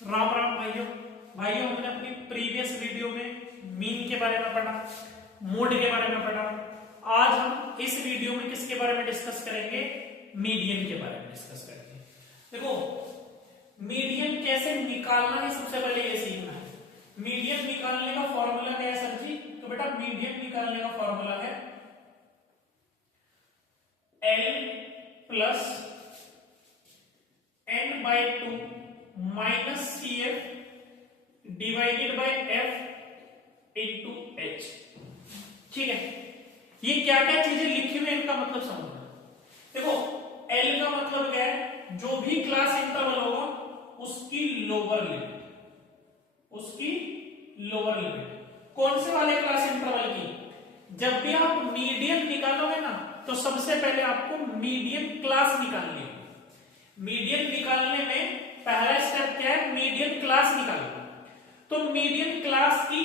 राम राम भाइयों। हमने अपनी प्रीवियस वीडियो में मीन के बारे में पढ़ा, मोड के बारे में पढ़ा। आज हम इस वीडियो में किसके बारे में डिस्कस करेंगे? मीडियन के बारे में डिस्कस करेंगे। देखो, मीडियन कैसे निकालना है सबसे पहले ये सीखना है। मीडियन निकालने का फॉर्मूला क्या है सर जी? तो बेटा मीडियन निकालने का फॉर्मूला है L plus n/2 minus CF divided by F into H। ठीक है, ये क्या क्या चीजें लिखी हुई है इनका मतलब समझना। देखो, L का मतलब क्या है? जो भी क्लास इंटरवल होगा उसकी लोअर लिमिट, कौन से वाले क्लास इंटरवल की? जब भी आप मीडियन निकालोगे ना, तो सबसे पहले आपको मीडियन क्लास निकालनी है। मीडियन निकालने में पहला स्टेप क्या है? मीडियन क्लास निकालना। तो मीडियन क्लास की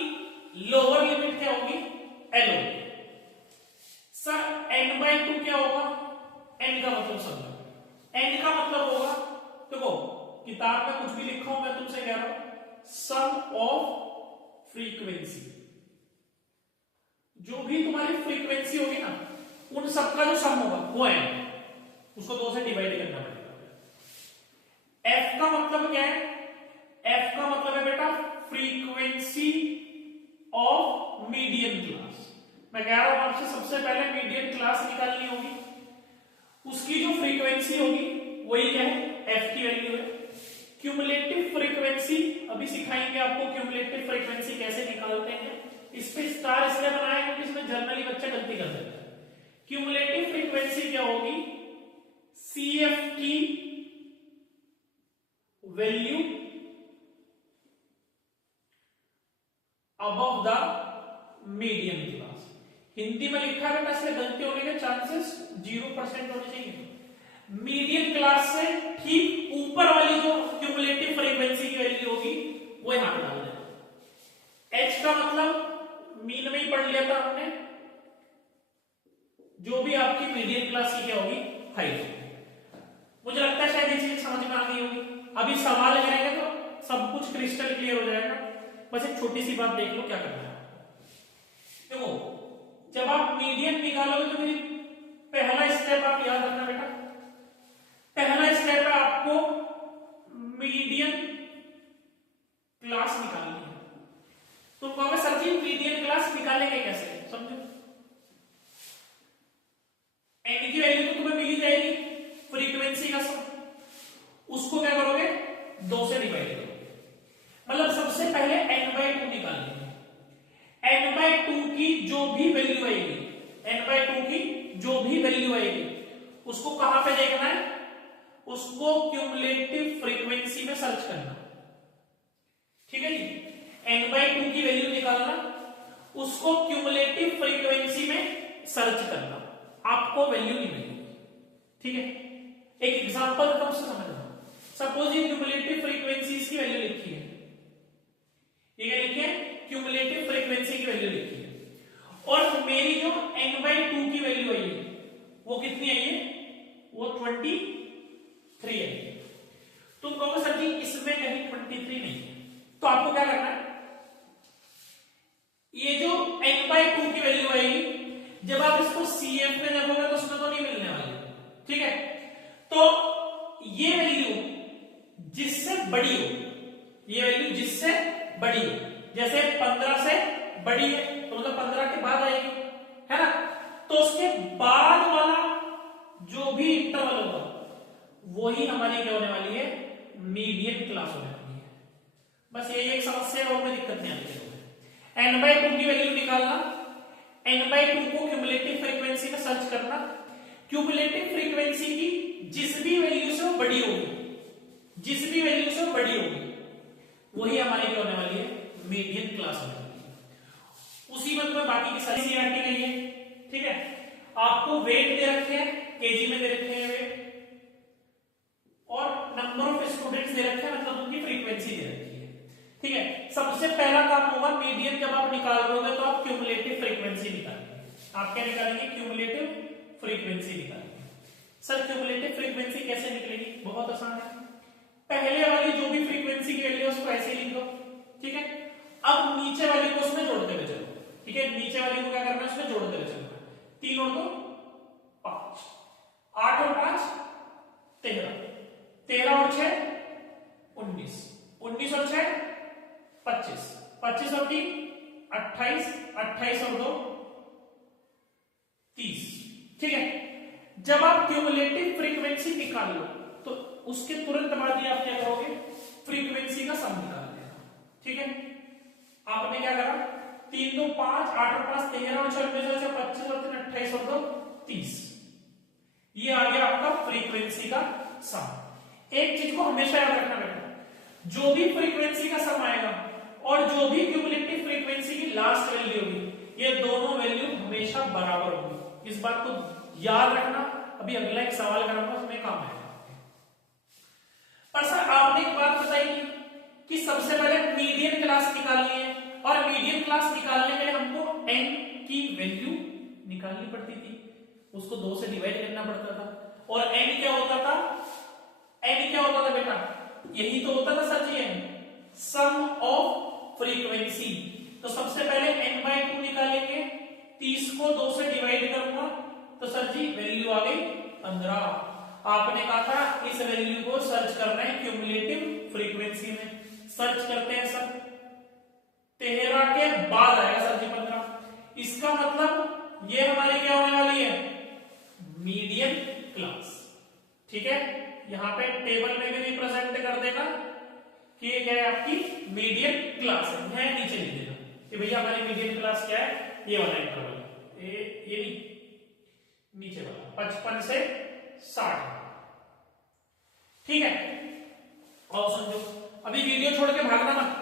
लोअर लिमिट क्या होगी? L होगी। सर n/2 क्या होगा? n का मतलब समझो। n का मतलब होगा, देखो किताब में कुछ भी लिखा हूं, मैं तुमसे कह रहा हूं सम ऑफ फ्रीक्वेंसी। जो भी तुम्हारी फ्रीक्वेंसी होगी ना, उन सबका जो सम होगा वो है, उसको 2 से डिवाइड करना पड़ेगा। F का मतलब क्या है? F का मतलब है बेटा फ्रीक्वेंसी ऑफ मीडियन क्लास। मैं कह रहा हूं आपसे सबसे पहले मीडियन क्लास निकालनी होगी, उसकी जो फ्रीक्वेंसी होगी वही क्या है? F की वैल्यू है। क्यूमुलेटिव फ्रीक्वेंसी अभी सिखाएंगे आपको, क्यूमुलेटिव फ्रीक्वेंसी कैसे निकालते हैं। इस पे स्टार इसलिए बनाया क्योंकि इसमें जनरली बच्चा गलती कर देता है। क्यूमुलेटिव फ्रीक्वेंसी क्या होगी? CF की value above the median class. Hindi में लिखा है बेटा, इसलिए गलती होने के चांसेस 0% होने चाहिए। मीडियन क्लास से ठीक ऊपर वाली जो क्यूमुलेटिव फ्रीक्वेंसी की वैल्यू होगी वो यहां पे डाल देना। H का मतलब मीन में ही पढ़ लिया था हमने, जो भी आपकी मीडियन क्लास की क्या होगी? हाइट। मुझे लगता है शायद ये चीज समझ में आ गई होगी। अभी सवाल करेंगे तो सब कुछ क्रिस्टल क्लियर हो जाएगा। बस एक छोटी सी बात देख लो क्या करना है। देखो, जब आप मीडियन निकालोगे तो फिर पहला स्टेप आप याद रखना बेटा, पहला स्टेप है आपको मीडियन क्लास निकालनी है। तो कहोगे सर जी मीडियन क्लास निकालेंगे कैसे? समझो, n की वैल्यू तो तुम्हें मिल ही जाएगी, फ्रीक्वेंसी का सम, उसको क्या करोगे? 2 से डिवाइड करोगे। मतलब सबसे पहले n/2 निकालनी है। n/2 की जो भी वैल्यू आएगी, n/2 की जो भी वैल्यू आएगी उसको कहां पे देखना है? उसको क्यूमुलेटिव फ्रीक्वेंसी में सर्च करना। ठीक है जी, n/2 की वैल्यू निकालना, उसको क्यूमुलेटिव फ्रीक्वेंसी में सर्च करना, आपको वैल्यू नहीं मिलेगी। ठीक है, एक एग्जांपल तो उससे समझना। सपोज ये क्यूमुलेटिव फ्रीक्वेंसी की वैल्यू लिखी है, ये क्या लिखी है? क्यूमुलेटिव फ्रीक्वेंसी की वैल्यू लिखी है, और मेरी जो n/2 की वैल्यू आई है वो कितनी आई है? वो 23 है। तुम कहोगे सर जी इसमें कहीं 23 नहीं है, तो आपको क्या करना है? ये जो n/2 की वैल्यू आएगी, जब आप इसको CF में देखोगे तो उसमें तो नहीं मिलने वाली। ठीक है, तो ये वैल्यू जिससे बड़ी हो, ये वैल्यू जिससे बड़ी हो, जैसे 15 से बड़ी है तो मतलब 15 के बाद आएगी, है ना? तो उसके बाद वाला जो भी इंटरवल होगा वही हमारी क्या होने वाली है? मीडियन क्लास होने वाली है। बस यही एक समस्या है और कोई दिक्कत नहीं आती है। n/2 की वैल्यू निकालना, n/2 को क्यूमुलेटिव फ्रीक्वेंसी में सर्च करना, क्यूमुलेटिव फ्रीक्वेंसी की जिस भी वैल्यू से वो बड़ी होगी, वही हमारी क्या होने वाली है? मीडियन क्लास होने वाली है। उसी में तुम्हें बाकी की सारी सीआरटी गई है। ठीक है, आपको वेट दे रखे हैं, केजी में दे रखे हैं वेट, और नंबर ऑफ स्टूडेंट्स दे रखे हैं, मतलब उनकी फ्रीक्वेंसी दे रखी है। ठीक है, सबसे पहला काम होगा मीडियन जब आप निकाल रहे होगे तो आप क्यूमुलेटिव फ्रीक्वेंसी निकालेंगे। आप क्या निकालेंगे? क्यूमुलेटिव फ्रीक्वेंसी निकालेंगे। सर क्यूमुलेटिव फ्रीक्वेंसी कैसे निकलेगी? बहुत आसान है। पहले वाली जो भी फ्रीक्वेंसी फ्रीक्वेंसी की वैल्यू उसको ऐसे ही लिख दो, ठीक है। अब नीचे वाली को उसमें जोड़ते हुए चलो, ठीक है, नीचे वाली को क्या करना है उसमें जोड़ते हुए चलना है। 3 और 2 5, 8 और 5 13, 13 और 6 19, 19 और 6 25, 25 और 3 28, 28 और 2 30, ठीक है। जब आप क्यूमुलेटिव फ्रीक्वेंसी निकाल लो तो उसके तुरंत बाद ही आप क्या करोगे, फ्रीक्वेंसी का सम निकाल लेना, ठीक है। आपने क्या करा, 3 2 5, 8 और 5 13 और 6 25 और 3 28 और 2 30, ये आ गया आपका फ्रीक्वेंसी का सम। एक चीज को हमेशा याद रखना बेटा, जो भी फ्रीक्वेंसी का सम आएगा और जो भी क्यूमुलेटिव फ्रीक्वेंसी की लास्ट वैल्यू होगी, ये दोनों वैल्यू हमेशा बराबर होगी। इस बात को याद रखना। अभी अगला एक सवाल करूंगा उसमें काम आएगा। पर सर आपने एक बात बताई कि सबसे पहले मीडियन क्लास निकालनी है, और मीडियन क्लास निकालने के लिए हमको n की वैल्यू निकालनी पड़ती थी, उसको 2 से डिवाइड करना पड़ता था। और n क्या होता था, n क्या होता था बेटा, यही तो होता था सर जी, सम ऑफ फ्रीक्वेंसी। तो सबसे पहले n/2 निकालेंगे, 30 को 2 से डिवाइड करूंगा तो सर जी वैल्यू आ गई 15। आपने कहा था इस वैल्यू को सर्च करना है क्यूमुलेटिव फ्रीक्वेंसी में, सर्च करते हैं सर, 13 के बाद आएगा सर जी 15। इसका मतलब ये हमारी क्या होने वाली है, मीडियन क्लास, ठीक है। यहां पे टेबल में भी रिप्रेजेंट कर देना कि ये क्या है, आपकी मीडियन क्लास है, नीचे लिख देना कि भैया हमारी मीडियन क्लास क्या है, ये वाला इंटरवल, ये नीचे वाला 55 से 60, ठीक है। और समझो, अभी वीडियो छोड़ के भागना मत,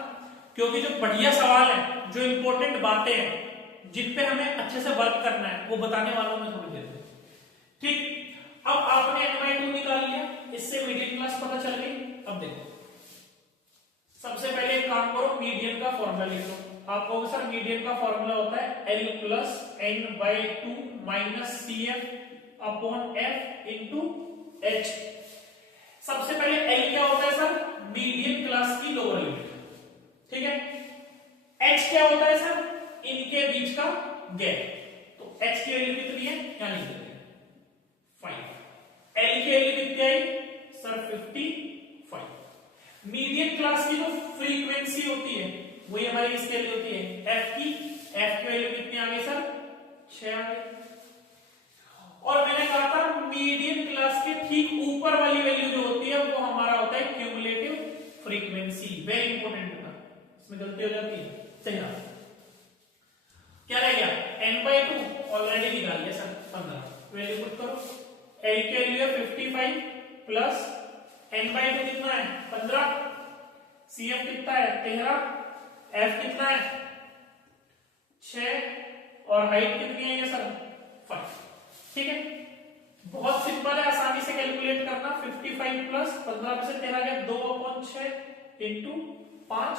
क्योंकि जो बढ़िया सवाल है, जो इंपॉर्टेंट बातें हैं जिन पे हमें अच्छे से वर्क करना है, वो बताने वालों में थोड़ी देर में, ठीक। अब आपने n/2 निकाल लिया, इससे मीडियन क्लास पता चल गई। अब देखो, सबसे पहले एक काम करो, मीडियन का फॉर्मूला लिख लो। आप कहोगे सर मीडियन का फॉर्मूला होता है L plus n/2 minus CF upon F into H। सबसे पहले L क्या होता है सर, मीडियन क्लास की लोअर लिमिट, ठीक है। H क्या होता है सर, इनके बीच का गैप। तो H की वैल्यू कितनी है, यहां लिख देते हैं 5। L की वैल्यू कितनी आई सर 55। मीडियन क्लास की जो फ्रीक्वेंसी होती है वही हमारी इसके लिए होती है F की वैल्यू कितनी आ गई सर, 6 आ गई। और मैंने कहा था मीडियन क्लास के ठीक ऊपर वाली वैल्यू जो होती है वो हमारा होता है क्यूमुलेटिव फ्रीक्वेंसी। वेरी इंपॉर्टेंट है, इसमें गलती हो जाती है। चलिए क्या रह गया, n/2 ऑलरेडी निकाल लिया सर 15, वैल्यू पुट करो। L की वैल्यू है 55 प्लस n/2 कितना है 15, CF कितना है 13, F कितना है 6 और हाइट कितनी है ये सर 5, ठीक है। बहुत सिंपल है, आसानी से कैलकुलेट करना। 55 प्लस 15 में से 13 गया 2/6 इंटू 5,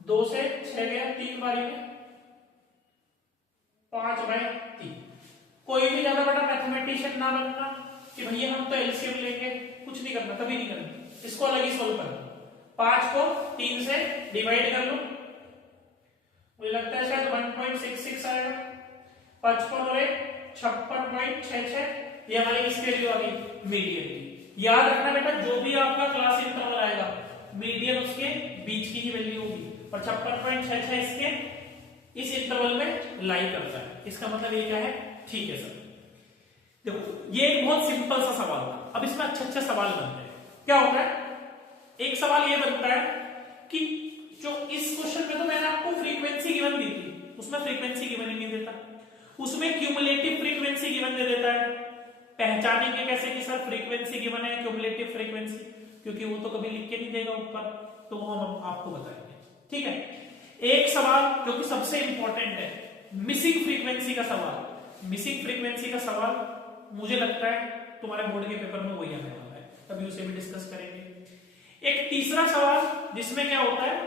2 से 6 गया 3 बारी में 5/3। कोई भी ज्यादा बड़ा मैथमेटिशियन ना बनना कि भैया हम तो एलसीएम लेंगे, कुछ नहीं करना, कभी नहीं करना, इसको अलग ही सोल्व करना। 5 को 3 से डिवाइड कर लो, मुझे लगता है शायद 1.66 आएगा। 55 और 56.66, ये हमारी इसके लिए आ गई मीडियन की। याद रखना बेटा, जो भी आपका क्लास इंटरवल आएगा मीडियन उसके बीच की ही वैल्यू होगी, और 56.66 इसके इस इंटरवल में लाई करता है। इसका मतलब ये क्या है, ठीक है सर। देखो ये एक बहुत सिंपल सा सवाल था, अब इसमें अच्छे अच्छे सवाल बनते हैं। क्या होता है, एक सवाल ये बनता है कि जो इस क्वेश्चन में तो मैंने आपको फ्रीक्वेंसी गिवन दी थी, उसमें फ्रीक्वेंसी गिवन ही नहीं देता, उसमें क्यूमुलेटिव फ्रीक्वेंसी गिवन दे देता है। पहचानेंगे कैसे कि सर फ्रीक्वेंसी गिवन है क्यूमुलेटिव फ्रीक्वेंसी, क्योंकि वो तो कभी लिख के नहीं देगा ऊपर, तो वो हम आपको बताएंगे, ठीक है। एक सवाल जो कि सबसे इंपॉर्टेंट है, मिसिंग फ्रीक्वेंसी का सवाल। मिसिंग फ्रीक्वेंसी का सवाल मुझे लगता है तुम्हारे बोर्ड के पेपर में वही आने वाला है, तभी उसे भी डिस्कस करेंगे। एक तीसरा सवाल जिसमें क्या होता है,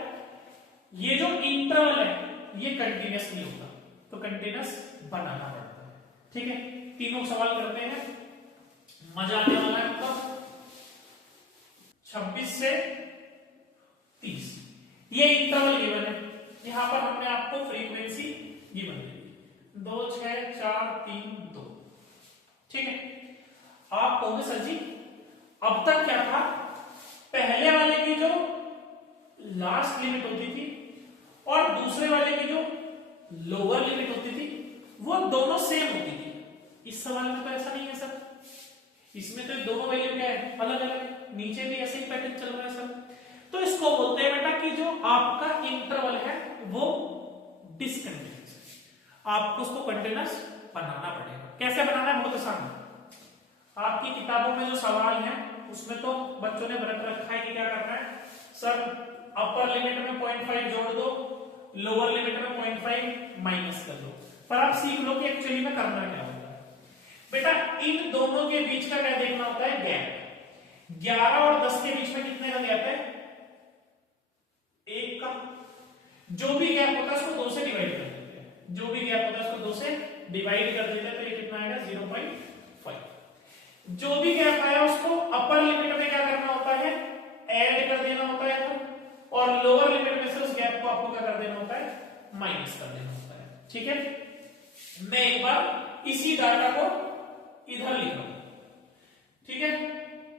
ये जो इंटरवल है ये कंटिन्यूअस नहीं होता, तो कंटिन्यूअस बनाना पड़ता है, ठीक है। तीनों सवाल करते हैं, मजा आने वाला है आपका। 26 से ये इंटरवल गिवन है, यहां पर हमने आपको फ्रीक्वेंसी गिवन है 2 6 4 3 2। ठीक है, आप कहोगे सर जी अब तक क्या था, पहले वाले की जो लास्ट लिमिट होती थी और दूसरे वाले की जो लोअर लिमिट होती थी वो दोनों सेम होती थी। इस सवाल में तो ऐसा नहीं है सर, इसमें तो दोनों वैल्यू क्या है, अलग अलग है, नीचे भी ऐसे ही पैटर्न चल रहा है सर। तो इसको बोलते हैं बेटा कि जो आपका इंटरवल है वो डिसकंटिन्यूअस है, आपको उसको कंटिन्यूअस बनाना पड़ेगा। कैसे बनाना है, बहुत आसान है। आपकी किताबों में जो सवाल है उसमें तो बच्चों ने रख रखा है कि क्या करना है, सर अपर लिमिट में 0.5 जोड़ दो, लोअर लिमिट में 0.5 माइनस कर दो। पर आप सीख लो कि एक्चुअली में करना क्या होता है। बेटा इन दोनों के बीच का क्या देखना होता है, गैप। 11 और 10 के बीच में कितने का गैप है, 1 का। जो भी गैप होता है उसको 2 से डिवाइड कर देते हैं, जो भी गैप होता है उसको 2 से डिवाइड कर देते हैं, तो ये कितना आएगा 0.5। जो भी गैप आया उसको अपर लिमिट में क्या करना होता है, ऐड कर देना होता है तो, और लोअर लिमिट में से उस गैप को आपको क्या कर देना होता है, माइनस कर देना होता है। ठीक है, मैं एक बार इसी डाटा को इधर लिख रहा हूं। ठीक है,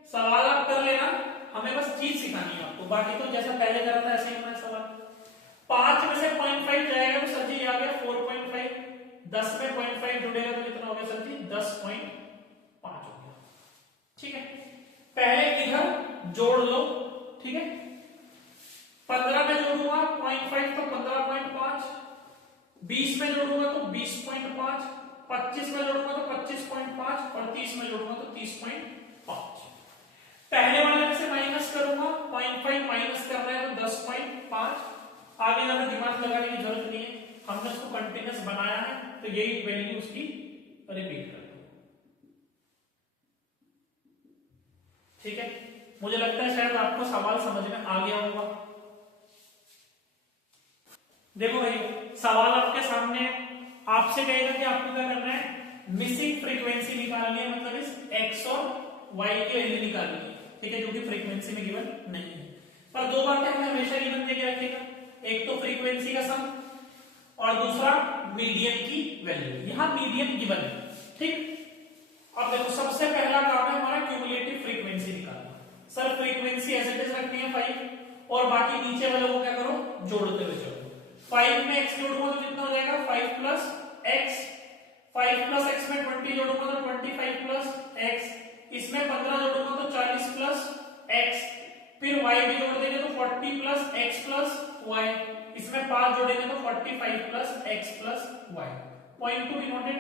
सवाल आप कर लेना, हमें बस चीज सिखानी है आपको, बाकी तो जैसा पहले करा था ऐसे ही होना है सवाल। 5 में से 0.5 जाएगा तो सर जी आ गया 4.5, 10 में 0.5 जुड़ेगा तो कितना हो गया सर जी 10.5 हो गया। ठीक है, पहले इधर जोड़ लो। ठीक है, 15 में जोड़ूंगा 0.5 तो 15.5, 20 में जोड़ूंगा तो 20.5, 25 में जोड़ूंगा तो 25.5 और 30 में जोड़ूंगा तो 30.5। पहले वाले में से माइनस करूंगा, 0.5 माइनस कर रहे हैं तो 10.5। आगे ज्यादा दिमाग लगाने की जरूरत नहीं है, हमने उसको कंटिन्यूअस बनाया है तो यही वैल्यू उसकी रिपीट कर दो। ठीक है, मुझे लगता है शायद आपको सवाल समझ में आ गया होगा। देखो भाई सवाल आपके सामने है, आपसे कहेगा कि आपको क्या करना है, मिसिंग फ्रीक्वेंसी निकालनी है, मतलब इस x और y की वैल्यू निकालनी है। ठीक है, जो कि फ्रीक्वेंसी में गिवन नहीं है। पर दो बातें हमें हमेशा गिवन देके रखेगा, एक तो फ्रीक्वेंसी का सम और दूसरा मीडियन की वैल्यू। यहां मीडियन गिवन है। ठीक, अब देखो सबसे पहला काम है हमारा क्यूमुलेटिव फ्रीक्वेंसी निकालना। Sir frequency as it is रखनी है 5 और बाकी नीचे वाले को क्या करो, जोड़ते हुए चलो। 5 में x जोड़ूंगा तो कितना हो जाएगा 5 प्लस x, 5 प्लस x में 20 जोड़ूंगा तो 25 प्लस x, इसमें 15 जोड़ूंगा तो 40 प्लस x, फिर y भी जोड़ देंगे तो 40 प्लस x प्लस y, इसमें 5 जोड़ेंगे तो 45 plus x plus y। Point to be noted,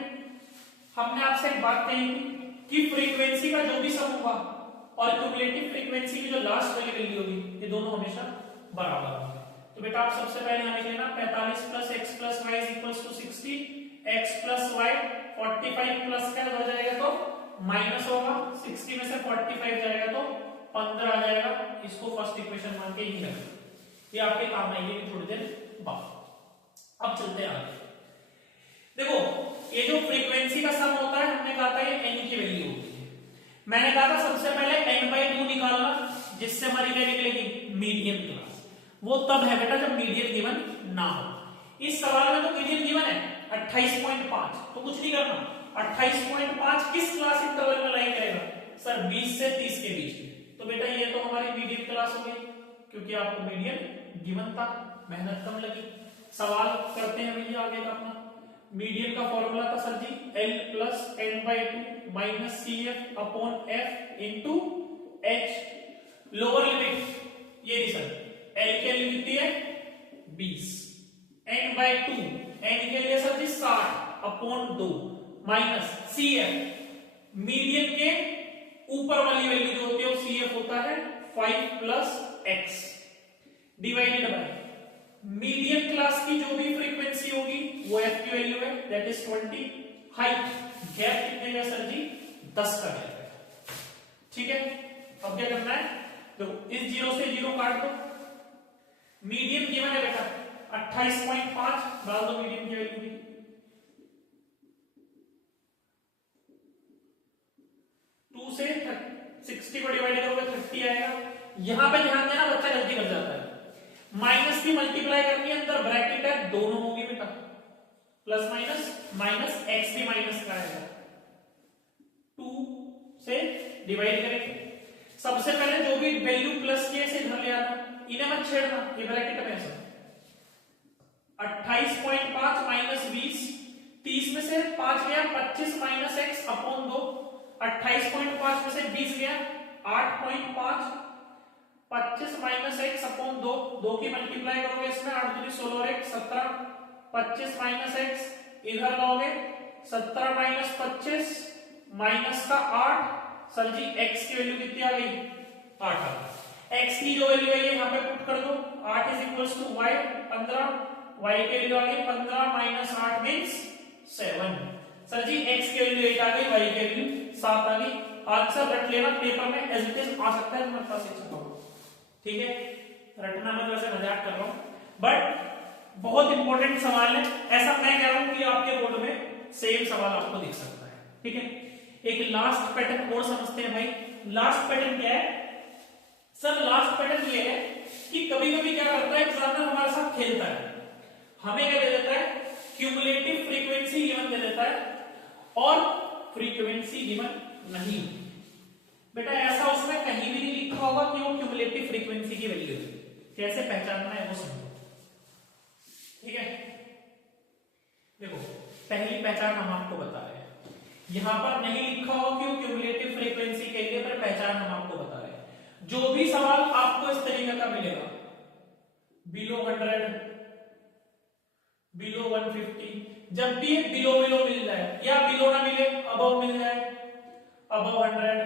हमने आपसे एक बात कही थी कि फ्रीक्वेंसी का जो भी सम होगा और क्यूमुलेटिव फ्रीक्वेंसी की जो लास्ट वाली वैल्यू होगी ये दोनों हमेशा बराबर होंगे। तो बेटा आप सबसे पहले यहां लिख लेना 45 plus x plus y is equals to 60, x plus y 45 plus क्या हो जाएगा तो माइनस होगा, 60 में से 45 जाएगा तो 15 आ जाएगा। इसको फर्स्ट इक्वेशन मान के ही रखना, ये आपके काम आएगी थोड़ी देर बाद। अब चलते हैं आगे। देखो ये जो फ्रीक्वेंसी का सम होता है हमने कहा था ये n की वैल्यू होती है। मैंने कहा था सबसे पहले n/2 निकालना, जिससे हमारी क्या निकलेगी मीडियन क्लास। वो तब है बेटा जब मीडियन गिवन ना हो। इस सवाल में तो मीडियन गिवन है 28.5, तो कुछ नहीं करना, 28.5 किस क्लास इंटरवल में लाई करेगा, सर 20 से 30 के बीच में। तो बेटा ये तो हमारी मीडियन क्लास हो गई, क्योंकि आपको मीडियन गिवन था, मेहनत कम लगी। सवाल करते हैं भैया आगे का अपना। मीडियन का फॉर्मूला था सर जी L plus n/2 minus CF upon F into H। Lower limit ये नहीं सर, L के लिए कितनी है 20, n/2 n के लिए सर जी 60 अपॉन 2 माइनस CF मीडियन के ऊपर वाली वैल्यू जो होती है वो CF होता है 5 plus x divided by median class की जो भी फ्रीक्वेंसी होगी वो f की वैल्यू है दैट इज 20। हाइट गैप कितने का सर जी 10 का गैप है। ठीक है, अब क्या करना है, तो इस 0 से 0 काट दो। मीडियन गिवन है बेटा 28.5, डाल दो मीडियन की वैल्यू भी, 2 से 60 को डिवाइड करोगे 30 आएगा। यहां पे ध्यान देना बच्चा गलती कर जाता है, माइनस की मल्टीप्लाई करनी है, अंदर ब्रैकेट है, दोनों होंगे बेटा, प्लस माइनस माइनस, एक्स भी माइनस का आएगा, 2 से डिवाइड करेंगे। सबसे पहले जो भी वैल्यू प्लस के से इधर ले आना, इन्हें मत छेड़ना, ये ब्रैकेट में सब 28.5 माइनस 20, 30 में से 5 गया 25 माइनस एक्स अपॉन 2, 28.5 में से 20 गया 8.5, 25 माइनस एक्स अपॉन 2, 2 की मल्टीप्लाई करोगे इसमें 8 दूनी 16 और 1 17, 25 माइनस एक्स इधर लाओगे 17 माइनस 25 माइनस का 8, सर जी एक्स की वैल्यू कितनी आ गई 8 आ गई। एक्स की जो वैल्यू है ये यहाँ पे पुट कर दो, 8 is equals to y 15, y की वैल्यू आ गई 15 minus 8 means 7। Sir ji x की वैल्यू 8 आ गई, वाई की वैल्यू 7 आ गई। आंसर रट लेना, पेपर में एज इट इज आ सकता है, तुम्हारे पास इच्छा हो, ठीक है, रटना मत, वैसे मजाक कर रहा हूं बट बहुत इंपॉर्टेंट सवाल है, ऐसा मैं कह रहा हूं कि आपके बोर्ड में सेम सवाल आपको दिख सकता है, ठीक है। एक लास्ट पैटर्न और समझते हैं भाई। लास्ट पैटर्न क्या है सर? लास्ट पैटर्न ये है कि कभी कभी क्या करता है एग्जामिनर हमारे साथ खेलता है, हमें क्या दे देता है, क्यूमुलेटिव फ्रीक्वेंसी गिवन दे देता है और फ्रीक्वेंसी गिवन नहीं। बेटा ऐसा उसमें कहीं भी नहीं लिखा होगा कि वो क्यूमुलेटिव फ्रीक्वेंसी की वैल्यू है, कैसे पहचानना है वो समझो, ठीक है। देखो पहली पहचान हम आपको बता रहे हैं, यहां पर नहीं लिखा हो कि वो क्यूमुलेटिव फ्रीक्वेंसी के लिए, पर पहचान हम आपको बता रहे हैं। जो भी सवाल आपको इस तरीके का मिलेगा, बिलो 100, बिलो 150, जब भी बिलो बिलो मिल जाए या बिलो ना मिले अबव मिल जाए, अबव 100,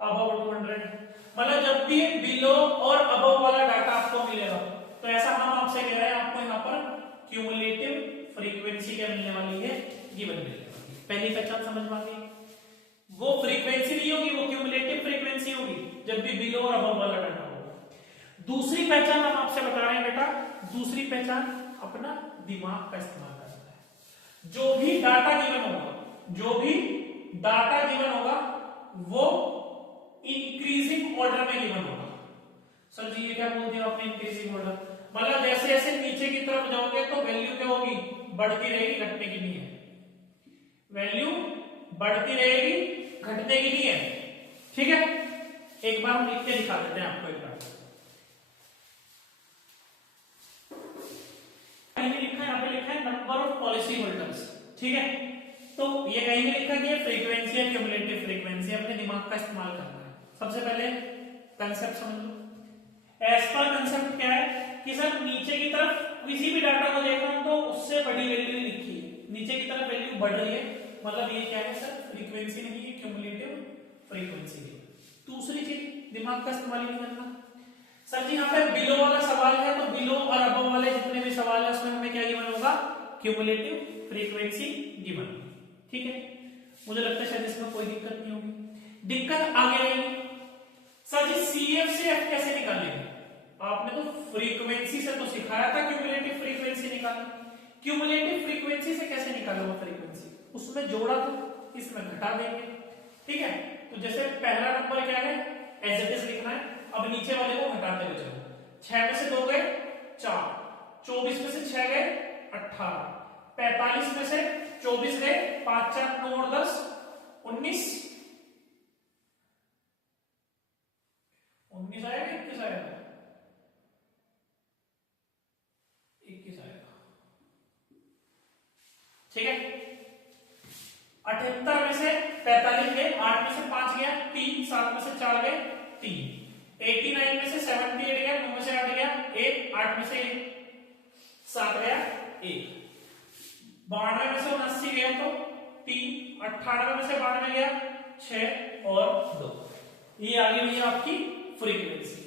अबव 200, मतलब जब भी बिलो और अबव वाला डाटा आपको मिलेगा तो ऐसा हम आपसे कह रहे हैं आपको यहाँ पर क्यूमुलेटिव फ्रीक्वेंसी क्या मिलने वाली है, गिवन मिलने वाली है। पहली पहचान समझ में आ गई, वो फ्रीक्वेंसी नहीं होगी, वो क्यूमुलेटिव फ्रीक्वेंसी होगी जब भी बिलो और अबव वाला डाटा होगा। दूसरी पहचान हम आपसे बता रहे हैं बेटा, दूसरी पहचान अपना दिमाग का इस्तेमाल करना है। जो भी डाटा गिवन होगा, जो भी डाटा गिवन होगा वो इंक्रीजिंग ऑर्डर में गिवन होगा। सर जी ये क्या बोल दिया आपने, इंक्रीजिंग ऑर्डर? मतलब जैसे जैसे नीचे की तरफ जाओगे तो वैल्यू क्या होगी, बढ़ती रहेगी, घटने की नहीं है। वैल्यू बढ़ती रहेगी, घटने की नहीं है, ठीक है। एक बार हम लिख के दिखा देते हैं आपको, एक बार लिखा है, यहाँ पे लिखा है नंबर ऑफ पॉलिसी होल्डर्स, ठीक है। तो ये कहीं भी लिखा कि फ्रीक्वेंसी है, क्यूमुलेटिव फ्रीक्वेंसी, अपने दिमाग का इस्तेमाल करना है। सबसे पहले कंसेप्ट समझ लो। एज पर कंसेप्ट क्या है कि सर नीचे की तरफ किसी भी डाटा को देख रहा हूं तो उससे बड़ी वैल्यू लिखी है, नीचे की तरफ वैल्यू बढ़ रही है, मतलब ये क्या है सर, फ्रीक्वेंसी नहीं है, क्यूमुलेटिव फ्रीक्वेंसी है। दूसरी चीज दिमाग का इस्तेमाल नहीं करना। सर जी यहाँ पे बिलो वाला सवाल है तो बिलो और अबव वाले जितने भी सवाल है उसमें हमें क्या गिवन होगा, क्यूमुलेटिव फ्रीक्वेंसी गिवन, ठीक है। मुझे लगता है शायद इसमें कोई दिक्कत नहीं होगी। दिक्कत आगे आएगी सर जी सीएफ से एफ कैसे निकालेंगे? आपने तो फ्रीक्वेंसी से तो सिखाया था क्यूमुलेटिव फ्रीक्वेंसी निकालना, क्यूमुलेटिव फ्रीक्वेंसी से कैसे निकालूंगा फ्रीक्वेंसी? उसमें जोड़ा तो इसमें घटा देंगे, ठीक है। तो जैसे पहला नंबर क्या है, एज इट इज लिखना है, अब नीचे वाले को घटाते हुए चलो, 6 में से 2 गए 4, 24 में से 6 गए 18, 45 में से 24 गए 5 4 9 और 10 19, 19 आएगा, 21 आएगा, 21 आएगा, ठीक है। 78 में से 45 गए, 8 में से 5 गया 3, 7 में से 4 गए 3, 89 में से 78 गया, 9 में से 8 गया 1, 8 में से 7 गया 1, 92 में से 79 गया तो 3, 98 में से 92 गया 6 और 2। ये आ गई भैया आपकी फ्रीक्वेंसी।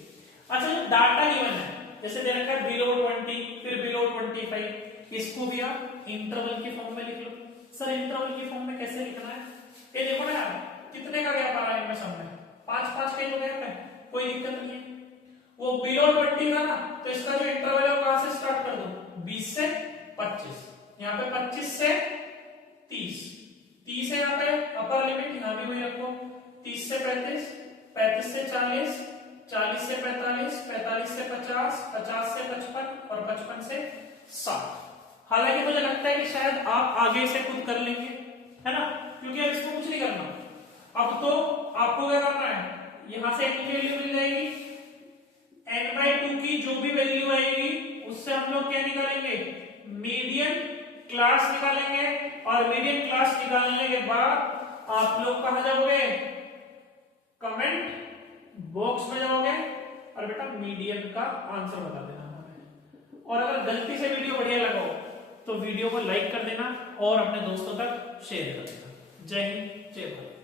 अच्छा जो डाटा गिवन है, जैसे दे रखा है बिलो 20, फिर बिलो 25, इसको भी आप इंटरवल की फॉर्म में लिख लो। सर इंटरवल की फॉर्म में कैसे लिखना है? ये देखो ना यार, कितने का गैप आ रहा है इनमें सामने, 5-5 का तो गैप है, कोई दिक्कत नहीं है। वो बिलो 20 का ना, तो इसका जो इंटरवल है वो कहां से स्टार्ट कर दो, 20 से 25, यहाँ पे 25 से 30, 30 है यहाँ पे अपर लिमिट, यहाँ भी वही रखो, 30 से 35, 35 से 40, 40 से 45, 45 से 50, 50 से 55 55 से 60। हालांकि मुझे लगता है कि शायद आप आगे से खुद कर लेंगे, है ना, क्योंकि अब इसको कुछ नहीं करना। अब तो आपको क्या करना है, यहां से n की वैल्यू मिल जाएगी, n/2 की जो भी वैल्यू आएगी उससे हम लोग क्या निकालेंगे, मीडियन क्लास निकालेंगे। और मीडियन क्लास निकालने के बाद आप लोग कहां जाओगे, कमेंट बॉक्स में जाओगे और बेटा मीडियन का आंसर बता देना हमें। और अगर गलती से वीडियो बढ़िया लगा हो तो वीडियो को लाइक कर देना और अपने दोस्तों तक शेयर कर देना। जय हिंद, जय भारत।